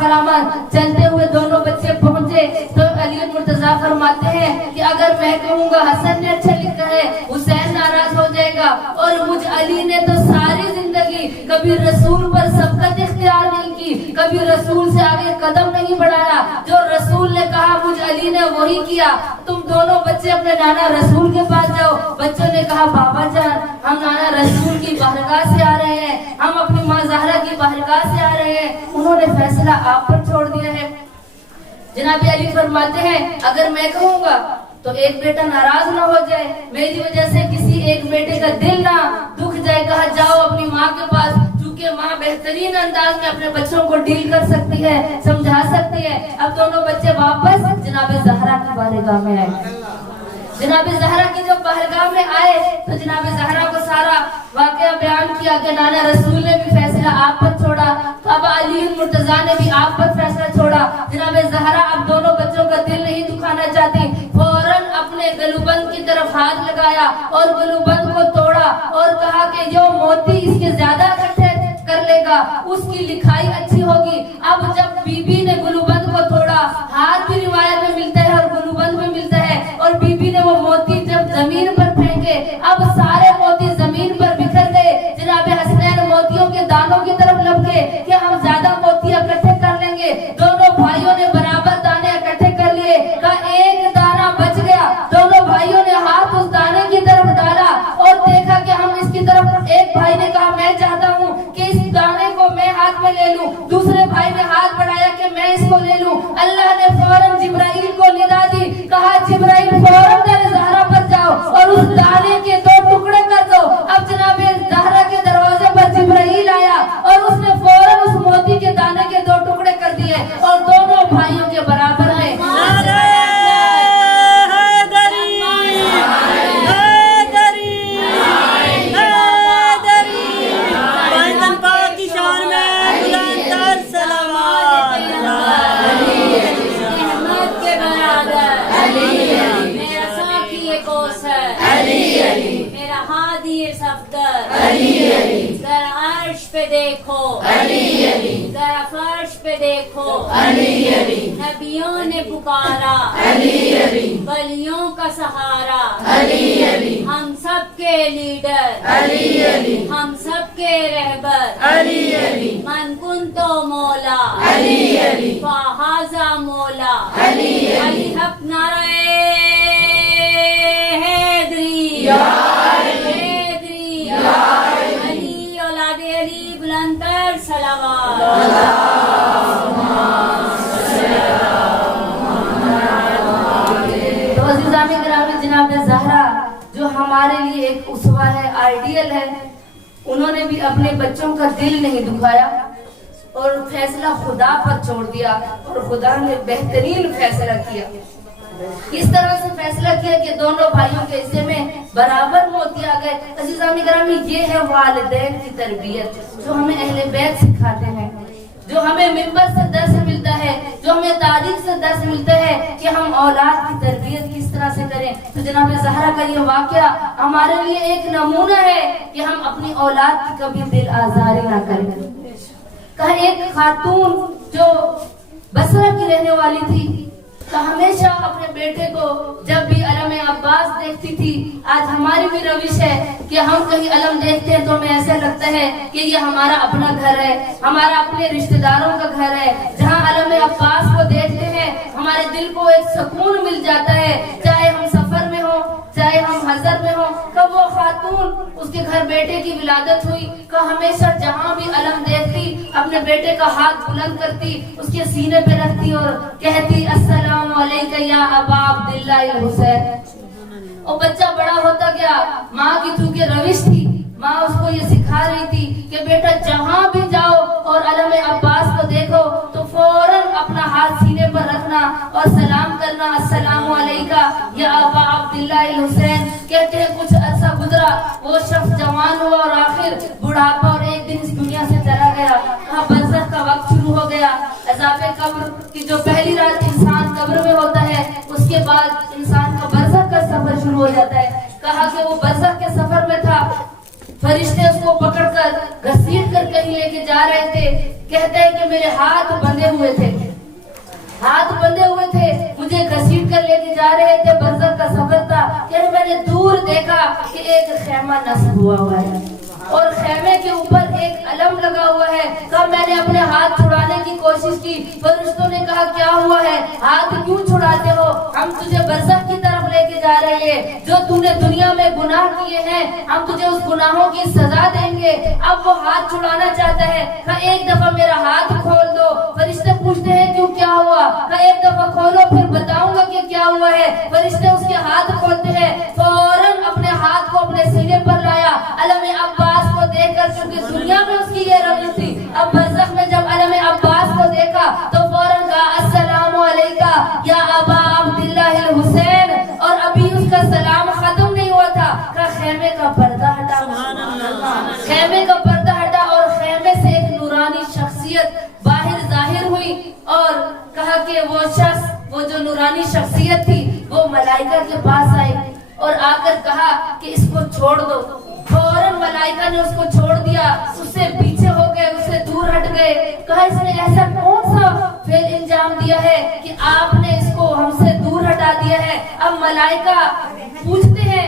खरामा चलते हुए दोनों बच्चे पहुंचे तो अली और मुर्तजा फरमाते हैं कि अगर मैं कहूँगा हसन ने अच्छा लिखा है, हुसैन नाराज हो जाएगा, और मुझ अली ने तो सारी जिंदगी कभी रसूल पर सबकत इख्तियार नहीं की, कभी रसूल से आगे कदम नहीं बढ़ाया, जो रसूल ने कहा मुझ अली ने वही किया। तुम दोनों बच्चे अपने नाना रसूल के पास जाओ। बच्चों ने कहा, बाबा जान हम नाना रसूल की बारगाह से आ रहे हैं, हम अपनी माँ ज़हरा की बारगाह से आ रहे हैं, उन्होंने फैसला आप पर छोड़ दिया है। जनाब अली फरमाते हैं, अगर मैं कहूँगा तो एक बेटा नाराज ना हो जाए, मेरी वजह से किसी एक बेटे का दिल ना दुख जाए। कहा, जाओ अपनी माँ के पास, क्योंकि माँ बेहतरीन अंदाज में अपने बच्चों को डील कर सकती है, समझा सकती है। अब दोनों बच्चे वापस जनाब ज़हरा की बारगाह में आए। जनाब ज़हरा की जब बारगाह में आए तो जनाब ज़हरा को सारा वाकया बयान किया कि नाना रसूल ने भी फैसला आप पर छोड़ा, बाबा अली मुर्तजा ने भी आप पर फैसला छोड़ा। जनाब ज़हरा अब दोनों बच्चों का दिल नहीं दुखाना चाहती, फौरन अपने गलूबंद की तरफ हाथ लगाया और गलूबंद को तोड़ा और कहा कि जो मोती इसके ज्यादा इकट्ठे कर लेगा उसकी लिखाई अच्छी होगी। अब जब बीबी ने गुलूबंद को तोड़ा, हाथ भी रिवायत में मिलता है और गुलूबंद में मिलता है, और बीबी ने वो मोती जब जमीन पर फेंके, अब सारे मोती जमीन पर बिखर गए। जनाब हसनैन मोतियों के दानों की तरफ लपके कि हम ज्यादा मोती इकट्ठे कर लेंगे। दोनों भाइयों ने बराबर दाने इकट्ठे कर लिए, का एक दाना बच गया। दोनों भाइयों ने हाथ उस दाने की तरफ डाला और देखा कि हम इसकी तरफ, एक भाई ने कहा मैं चाहता हूँ कि इस दाने को मैं हाथ में ले लूं, दूसरे भाई ने हाथ बढ़ाया कि मैं इसको ले लूं। अल्लाह ने फौरन जिब्राइल को निदा दी, कहा जिब्राइल फौरन तेरे ज़हरा पर जाओ और उस दाने के 2 टुकड़े कर दो। अब जनाब ज़हरा के दरवाजे पर जिब्राइल आया और उसने फौरन उस मोती के दाने के 2 टुकड़े कर दिए और दोनों भाइयों के बराबर में पे देखो जरा फर्श पे देखो, नबियों ने पुकारा, वलियों का सहारा, हम सब के लीडर, हम सब के रहबर, मन कुन तो मौला, फाहाजा मौला, अली हक नारे हैदरी, अली औलादे अली बुलंदर सलावत। तो अज़ीज़ान गिरामी, जनाब ज़हरा जो हमारे लिए एक उसवा है, आइडियल है, उन्होंने भी अपने बच्चों का दिल नहीं दुखाया और फैसला खुदा पर छोड़ दिया और खुदा ने बेहतरीन फैसला किया। इस तरह से फैसला किया कि दोनों भाइयों के हिस्से में बराबर मोती आ गए। अज़ीज़ान गिरामी, ये है वालिदैन की तरबियत जो हमें अहले बैत सिखाते हैं, जो हमें मिंबर से दर्स मिलता है, जो हमें तारीख से दर्स मिलता है कि हम औलाद की तरबियत किस तरह से करें। तो जनाब ज़हरा का ये वाकया हमारे लिए एक नमूना है कि हम अपनी औलाद की कभी दिल आज़ारी ना करें। कहा एक खातून जो बसरा की रहने वाली थी, تو ہمیشہ اپنے بیٹے کو جب بھی علم عباس دیکھتی تھی. آج ہماری بھی روش ہے کہ ہم کہیں علم دیکھتے ہیں تو ہمیں ایسا لگتا ہے کہ یہ ہمارا اپنا گھر ہے, ہمارا اپنے رشتہ داروں کا گھر ہے. جہاں علم عباس کو دیکھتے ہیں ہمارے دل کو ایک سکون مل جاتا ہے, چاہے ہم سفر میں ہوں, چاہے ہم حضر میں ہوں. کب وہ خاتون اس کے گھر بیٹے کی ولادت ہوئی کہ ہمیشہ جہاں بھی علم دیکھتی اپنے بیٹے کا ہاتھ بلند کرتی, اس کے سینے پہ رکھتی اور کہتی السلام علیکم یا ابا عبداللہ الحسین. اور بچہ بڑا ہوتا گیا, ماں کی چونکہ روش تھی, ماں اس کو یہ سکھا رہی تھی کہ بیٹا جہاں بھی جاؤ اور علم عباس کو دیکھو تو فوراً اپنا ہاتھ سینے پر رکھنا اور سلام کرنا السلام علیکم یا ابا عبداللہ الحسین. کہتے ہیں کچھ عرصہ گزرا, وہ شخص جوان ہوا اور آخر بڑھاپا اور ایک دن اس دنیا سے چلا گیا. کہاں برزخ کا وقت شروع ہو گیا, عذاب قبر کی جو پہلی رات انسان قبر میں ہوتا ہے اس کے بعد انسان کا برزخ کا سفر شروع ہو جاتا ہے. کہا کہ وہ برزخ کے سفر میں تھا, فرشتے اس کو پکڑ کر گھسیٹ کر کہیں لے کے جا رہے تھے. کہتے ہیں کہ میرے ہاتھ بندھے ہوئے تھے, ہاتھ بندھے ہوئے تھے, مجھے گھسیٹ کر لے کے جا رہے تھے. برزخ کا سفر تھا. کہ میں نے دور دیکھا کہ ایک خیمہ نصب ہوا ہے اور خیمے کے اوپر ایک علم لگا ہوا ہے. کب میں نے اپنے ہاتھ چھڑانے کی کوشش کی, فرشتوں نے کہا کیا ہوا ہے, ہاتھ کیوں چھڑاتے ہو, ہم تجھے برزخ کی طرف لے کے جا رہے ہیں. جو تو نے دنیا میں گناہ کیے ہیں ہم تجھے اس گناہوں کی سزا دیں گے. اب وہ ہاتھ چھڑانا چاہتا ہے. کہا ایک دفعہ میرا ہاتھ کھول دو. فرشتے پوچھتے ہیں کیوں, کیا ہوا. کہا ایک دفعہ کھولو پھر بتاؤں گا کہ کیا ہوا ہے. فرشتے اس کے ہاتھ کھولتے ہیں, فوراً اپنے ہاتھ کو اپنے سینے پر لایا. علم عباس کو دیکھ کر, چونکہ دنیا میں اس کی یہ روش تھی, اب برزخ میں جب علم عباس کو دیکھا تو فوراً کہا السلام علیکم یا ابا عبداللہ الحسین. اور ابھی اس کا سلام ختم نہیں ہوا تھا, کہا خیمے کا پردہ ہٹا. خیمے کا پردہ ہٹا اور خیمے سے ایک نورانی شخصیت باہر ظاہر ہوئی. اور کہا کہ وہ شخص, وہ جو نورانی شخصیت تھی وہ ملائکہ کے پاس آئی اور آ کر کہا کہ اس کو چھوڑ دو. فوراً ملائکہ نے اس کو چھوڑ دیا, اس سے پیچھے ہو گئے, اس سے دور ہٹ گئے. کہا اس نے ایسا کون سا فعل انجام دیا ہے کہ آپ نے اس کو ہم سے دور ہٹا دیا ہے. اب ملائکہ پوچھتے ہیں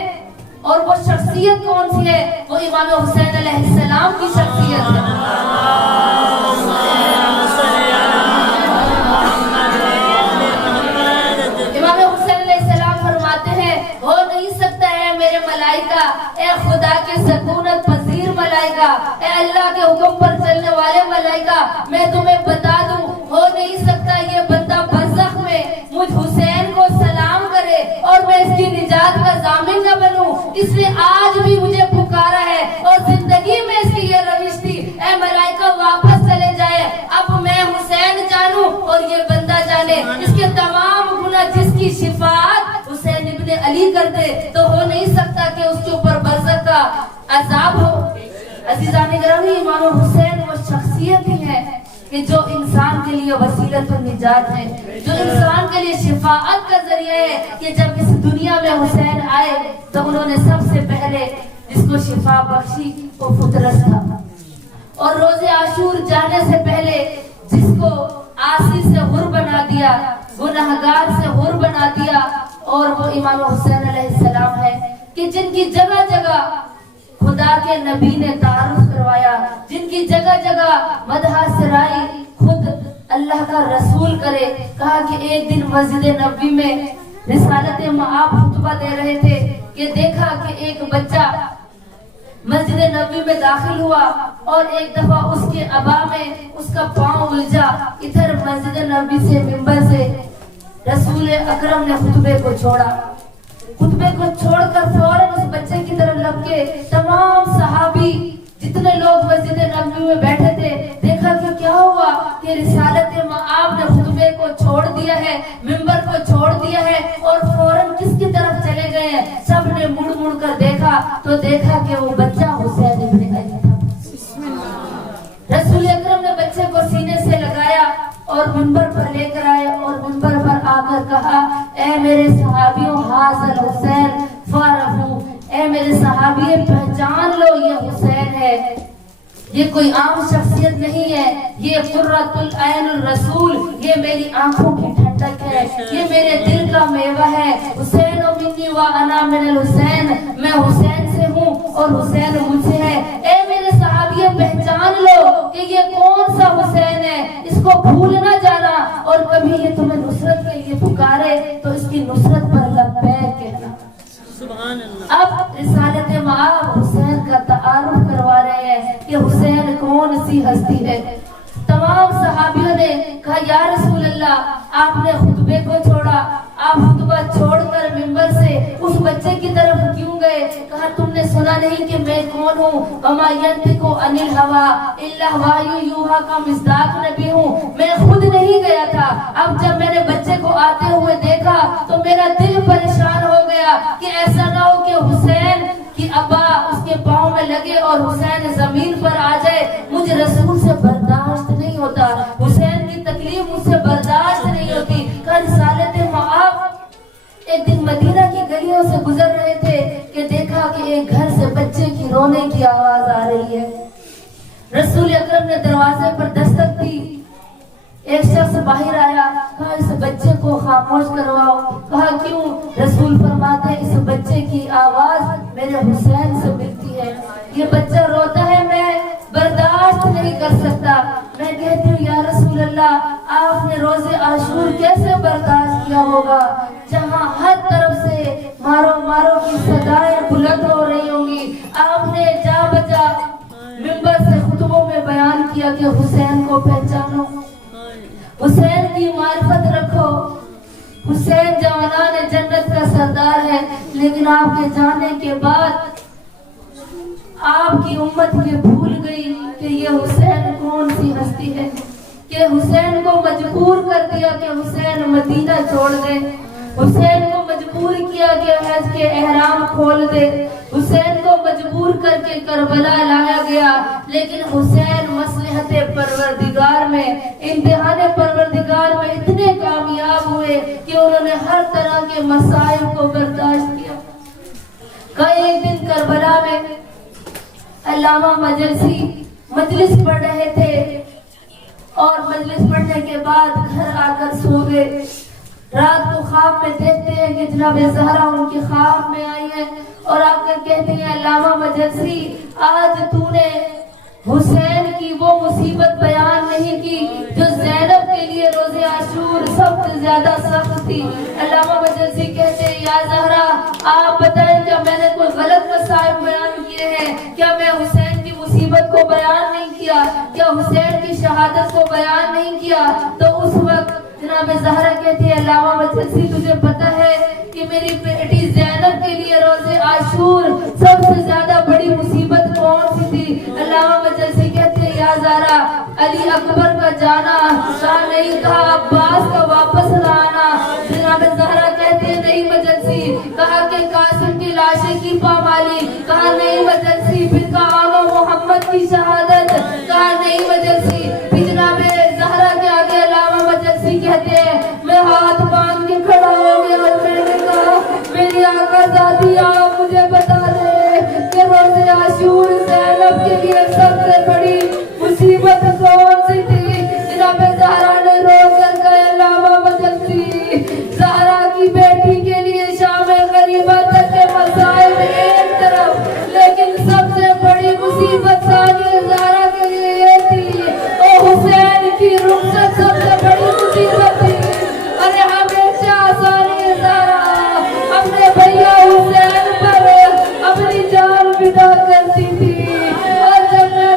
اور وہ شخصیت کون سی ہے, وہ امام حسین علیہ السلام کی شخصیت ہے. امام حسین علیہ السلام فرماتے ہیں ہو نہیں سکتا ہے میرے ملائکہ, اے خدا کے سکونت پذیر ملائکہ, اے اللہ کے حکم پر چلنے والے ملائکہ, میں تمہیں بتا دوں ہو نہیں سکتا یہ بندہ برزخ میں مجھ حسین کو سلام کرے اور میں اس کی نجات کا ضامن نہ بنوں. اس نے آج بھی مجھے پکارا ہے اور زندگی میں اس کی یہ روش تھی, اے ملائکہ واپس چلے جائے, اب میں حسین جانوں اور یہ بندہ جانے. اس کے تمام گناہ جس کی شفاعت حسین ابن علی کر دے تو ہو نہیں سکتا کہ اس کے اوپر برزخ کا عذاب ہو. عزیزان گرامی, امام حسین وہ شخصیت ہی ہے کہ جو انسان کے لیے وسیلۃ النجات ہے, جو انسان کے لیے شفاعت کا ذریعہ ہے. کہ جب اس دنیا میں حسین آئے تو انہوں نے سب سے پہلے جس کو شفا بخشی وہ فطرت تھا, اور روز عاشور جانے سے پہلے جس کو عاصی سے حر بنا دیا, گنہگار سے حر بنا دیا, اور وہ امام حسین علیہ السلام ہے کہ جن کی جگہ جگہ خدا کے نبی نے تعارف کروایا, جن کی جگہ جگہ مدح سرائی خود اللہ کا رسول کرے. کہا کہ ایک دن مسجد نبوی میں رسالت مآب خطبہ دے رہے تھے کہ دیکھا کہ ایک بچہ مسجد نبوی میں داخل ہوا اور ایک دفعہ اس کے عبا میں اس کا پاؤں الجھا. ادھر مسجد نبوی سے منبر سے رسول اکرم نے خطبے کو چھوڑا. خطبے کو چھوڑ کر فوراً اس بچے کی طرف لگ کے تمام صحابی جتنے لوگ مسجد نبوی میں بیٹھے تھے دیکھا کہ کیا ہوا کہ رسالت مآب نے خطبے کو چھوڑ دیا ہے, منبر کو چھوڑ دیا ہے اور فوراً کس کی طرف چلے گئے ہیں. سب نے مڑ مڑ کر دیکھا تو دیکھا کہ وہ بچہ حسین ابن علی تھا. رسول اکرم نے بچے کو سینے سے لگایا اور منبر پر لے کر آئے اور منبر پر آ کر کہا اے میرے صحابیوں حاضر حسین فارفو, اے میرے صحابی پہچان لو یہ حسین ہے, یہ کوئی عام شخصیت نہیں ہے, یہ قرۃ العین الرسول, یہ میری آنکھوں کی ٹھنڈک ہے, یہ میرے دل کا میوہ ہے. حسین و منی و انا من الحسین, میں حسین سے ہوں اور حسین مجھ سے ہے. اے میرے صحابی پہچان لو کہ یہ کون سا حسین ہے, اس کو بھول نہ جانا, اور کبھی یہ تمہیں نصرت کے لیے پکارے تو اس کی نصرت پر لبیک کہنا. سبحان اللہ. اب رسالت مآب حسین کا تعارف کروا رہے ہیں کہ حسین کون سی ہستی ہے. تمام صحابیوں نے کہا یا رسول اللہ, آپ نے خطبے کو چھوڑا, آپ خطبہ چھوڑ کر منبر سے اس بچے کی طرف کیوں گئے؟ کہا تم نے سنا نہیں کہ میں کون ہوں؟ وما ينطق عن الهوى الا وحی یوحی کا مصداق نبی ہوں. میں خود نہیں گیا تھا. اب جب میں نے بچے کو آتے ہوئے دیکھا تو میرا دل پریشان ہو گیا کہ ایسا نہ ہو کہ حسین کی ابا اس کے پاؤں میں لگے اور حسین زمین پر آ جائے. مجھے رسول سے برداشت نہیں ہوتا, حسین کی تکلیف مجھ سے برداشت نہیں ہوتی. کہ رسالت مآب ایک دن مدینہ کی گلیوں سے گزر رہے تھے کہ دیکھا کہ ایک گھر سے بچے کی رونے کی آواز آ رہی ہے. رسول اکرم نے دروازے پر دستک دی. ایک شخص باہر آیا, کہا اس بچے کو خاموش کرواؤ. کہا کیوں؟ رسول فرماتے ہیں اس بچے کی آواز میرے حسین سے ملتی ہے. یہ بچہ روتا ہے, میں برداشت نہیں کر سکتا. میں کہتی ہوں یا رسول اللہ, آپ نے روزے عاشور کیسے برداشت کیا ہوگا جہاں ہر طرف سے مارو مارو کی صدائیں بلند ہو رہی ہوں گی. آپ نے جا بجا منبر سے خطبوں میں بیان کیا کہ حسین کو پہچانو, حسین کی معرفت رکھو. حسین جوانان جنت کا سردار ہے, لیکن آپ کے جانے کے بعد آپ کی امت یہ بھول گئی کہ یہ حسین کون سی ہستی ہے, کہ حسین کو مجبور کر دیا کہ حسین مدینہ چھوڑ دے, حسین کو مجبور کیا کہ حج کے احرام کھول دے, حسین کو مجبور کر کے کربلا لایا گیا. لیکن حسین مصلحت پروردگار میں, امتحان پروردگار میں اتنے کامیاب ہوئے کہ انہوں نے ہر طرح کے مسائل کو برداشت کیا. کئی دن کربلا میں علامہ مجلسی مجلس پڑھ رہے تھے اور مجلس پڑھنے کے بعد گھر آ کر سو گئے. رات کو خواب میں دیکھتے ہیں کہ جناب زہرا ان کے خواب میں آئی ہے اور آ کر کہتے ہیں علامہ مجلسی, آج تو نے حسین کی وہ مصیبت بیان نہیں کی جو زینب کے لیے روزے عاشور سب سے زیادہ سخت تھی. علامہ مجلسی کہتے ہیں یا زہرا, آپ بتائیں کیا میں نے کوئی غلط مسائل بیان کیے ہیں؟ کیا میں حسین کی مصیبت کو بیان نہیں کیا؟ کیا حسین کی شہادت کو بیان نہیں کیا؟ تو اس وقت جناب زہرا کہتی ہے علامہ مجلسی, تجھے پتہ ہے کہ میری بیٹی زینب کے لیے روزے عاشور سب سے زیادہ بڑی مصیبت کون سی تھی؟ علامہ مجلسی کہتے ہیں یا زہرا, علی اکبر کا جانا شاہ نہیں تھا, عباس کا واپس لانا. جناب زہرا کہتے ہیں نہیں مجلسی, کہا کہ قاسم کی لاشیں کی پامالی, کہا نہیں مجلسی, پھر کہا محمد کی شہادت, کہا نہیں مجلسی. پھر جناب زہرا کے آگے علامہ مجلسی کہتے ہیں میں ہاتھ باندھ کے کھڑا ہو گیا اور میں نے کہا میری آقا ذاتی آپ مجھے بتا دے کہ روزے عاشور زینب کے لیے سب سے بڑی مصیبت کون سی تھی؟ جناب زہرا نے رو کر کہا علامہ مجلسی, زہرا کی بیٹی کے لیے شام غریبہ تک کے مسائل ایک طرف, لیکن سب سے بڑی مصیبت ثانی زہرا کے لیے یہ تھی اور حسین کی رخصت سب سے بڑی مصیبت تھی. ارے ہمیشہ ثانی زہرا اپنے بھیا حسین پر اپنی جان فدا کرتی تھی. اور جب میں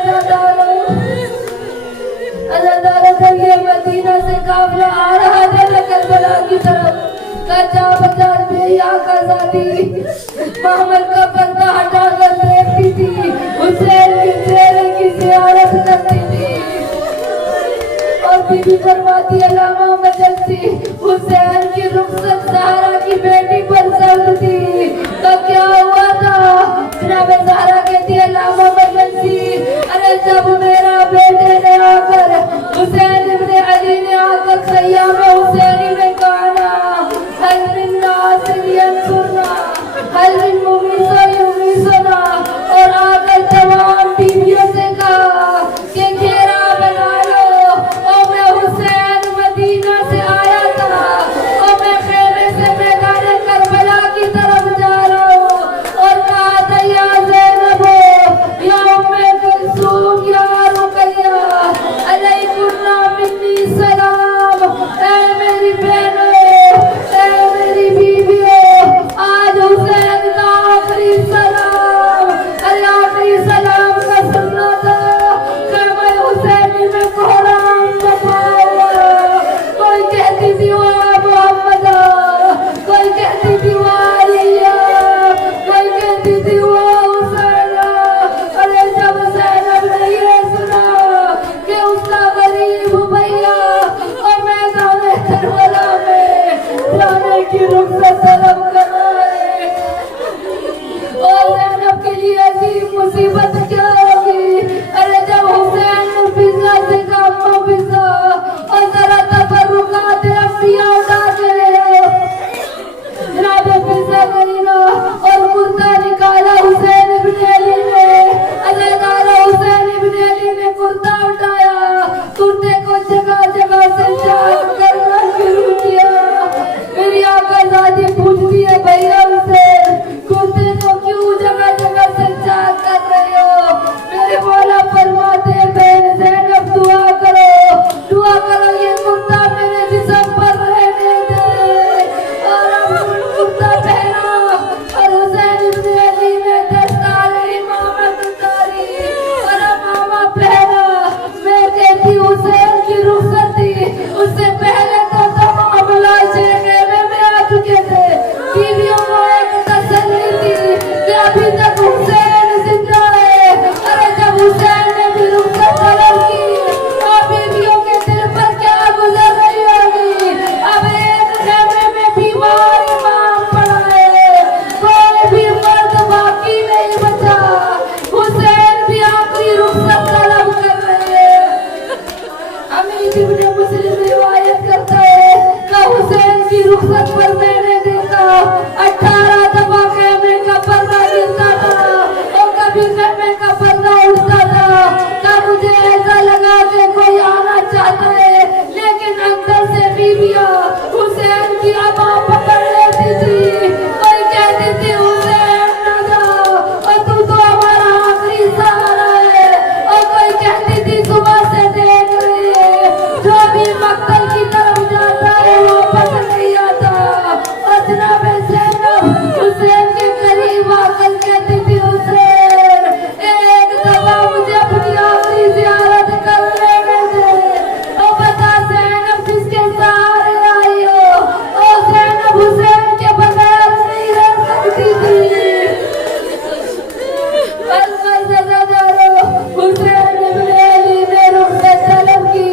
یہ مدینہ سے قافلہ آ رہا تھا کربلا کی طرف, کچا بچا بے آقا ذاتی محمد کا پردہ ہٹا کر دیکھتی تھی, حسین کے چہرے کی زیارت کرتی تھی. اور بی بی فرماتی علامہ مجلسی, حسین کی رخصت زہرا کی بیٹی پر سخت تھی, تو کیا ہوا تھا؟ جناب زہرا کہتی علامہ مجلسی, ارے جب میرا بیٹے نے آ کر حسین ابن علی نے آ کر خیام حسینی میں کہا حل من ناصر ینصرنا حل من مغیث یغیثنا, اور آ کر تمام بیویوں سے کہا کہ گھیرا بنا لو, اور میں حسین مدینہ سے آیا की रुखसत तलब कराए। और ज़ैनब के लिए अजीब मुसीबत क्या होगी? अरे जब हुसैन फिजा से काम फिजा और जरा तबरुकात अंबिया उठा के ले आओ। जनाब फिजा गई ना और कुर्ता निकाला हुसैन इब्न अली ने। अल्लाह हुसैन इब्न अली ने कुर्ता उठाया, कुर्ते को जगह जगह से चाक करना शुरू किया। मेरी आकाज़ादी पूछती है भैया हुसैन कुर्ते को क्यों जगह जगह से चाक कर रहे हो? मेरे मौला फरमाते हैं बहन ज़ैनब दुआ करो ये कुर्ता मेरे जिस्म पर रहने दे। और अब कुर्ता पहना और हुसैन इब्न अली ने दस्तार इमामत उतारी और अमामा पहना। मैं कहती हुसैन की रुखसती उससे पहले तो तमाम लाशें खेमे में आ चुके थे। बीवियों को एक तसल्ली थी कि अभी तक हुसैन जिंदा है। अरे जब हुसैन ने भी रुखसत तलब की तो बीवियों के दिल पर क्या गुजर रही होगी? अब एक खेमे में बीमार इमाम पड़ा है, कोई भी मर्द बाकी नहीं बचा। हुसैन भी आखिरी रुखसत तलब कर रहे हैं। अमीर इब्न मुस्लिम रिवायत करता है कि हुसैन की रुखसत पर मैंने देखा 18 दफा खेमे का पर्दा गिरता था और कभी खेमे का पर्दा उठता था। तब मुझे ऐसा लगा कि कोई आना चाहता है, लेकिन अंदर से बीवियां हुसैन की अबा पकड़ लेती थी। कोई कहती थी हुसैन ना जाओ और तू तो हमारा आखिरी सहारा है, और कोई कहती थी सुबह से देख रही है जो भी मक्तल की तरफ जाता है वापस नहीं आता। और जनाब ज़ैनब हुसैन के करीब आकर कहती थी हुसैन एक दफा मुझे अपनी आखिरी ज़ियारत कर लेने दे। और बता ज़ैनब किसके सहारे आई हो? और ज़ैनब हुसैन के बगैर नहीं रह सकती थी। हुसैन इब्न अली ने रुखसत तलब की,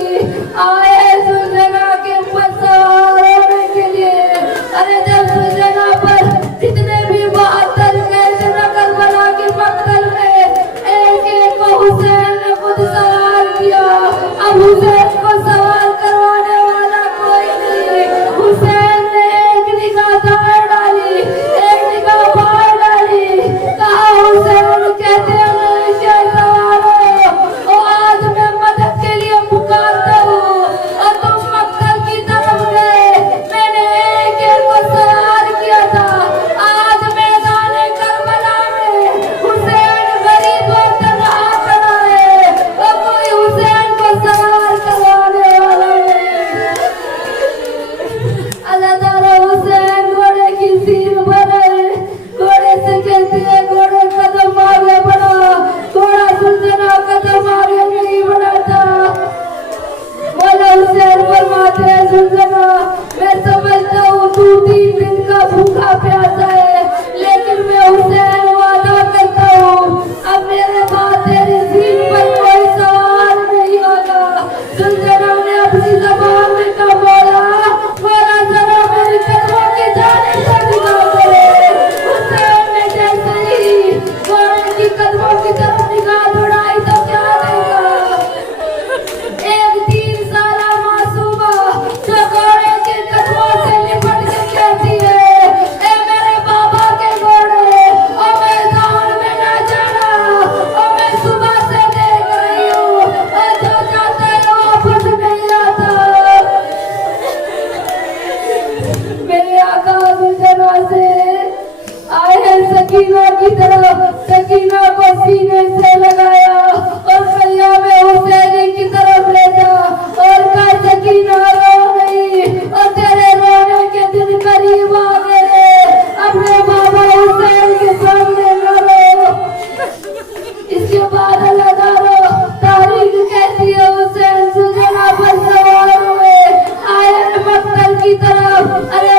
आए सुलझना के ऊपर सवार होने के लिए। अरे जब सुलझना पर जितने भी 72 कैसे नकल बना के मक्तल में एक एक को हुसैन ने खुद सवार किया। अब हुसैन को सवार करवाने वाला कोई नहीं। हुसैन ने एक निगाह दाएं डाली, एक निगाह बाएं डाली, कहा हुसैन कहते हैं मैं क्या सवार हो और आज मैं मदद के लिए पुकारता हूँ और तुम मक्तल की तरफ गए। मैंने एक एक को सवार किया था। आज मैदान करबला में हुसैन गरीब और तन्हा खड़ा है और कोई हुसैन को सवार करवाने वाला नहीं। अल्लाह ताला हुसैन घोड़े की सीन भरे, घोड़े से कहती है घोड़े कदम आगे बढ़ा। घोड़ा सुलझना कदम आगे नहीं बढ़ाता। मौला हुसैन फरमाते हैं सुलझना मैं समझता हूँ तू 3 दिन का भूखा प्यासा है, लेकिन मैं हुसैन वादा करता हूँ अब मेरे बाद तेरी सीन पर कोई सवार नहीं होगा। सुलझना ने अपनी ज़बान में कहा मौला जरा मेरी कदमों की जानिब से निगाह करे। हुसैन ने जैसे ही घोड़े की कदमों की तरफ निगाह दौड़ाई तो क्या देखा? एक 3 साला मासूमा जो घोड़े के कदमों से लिपट के कहती है ए मेरे बाबा के घोड़े और मैदान में ना जाना और मैं सुबह से देख रही हूँ और जो जाता है वापस नहीं आता। मेरे आका सुलझना से आए हैं सकीना की तरफ, सकीना को सीने से लगाया और कलिया में हुसैनी की तरफ ले जा और कहा सकीना रो नहीं और तेरे रोने के दिन करीब आ गए। अपने बाबा हुसैन के सामने न रो। इसके बाद अल्लाह ताला तारीख कहती है हुसैन सुलझना पर सवार हुए, आए मक्तल की तरफ। अरे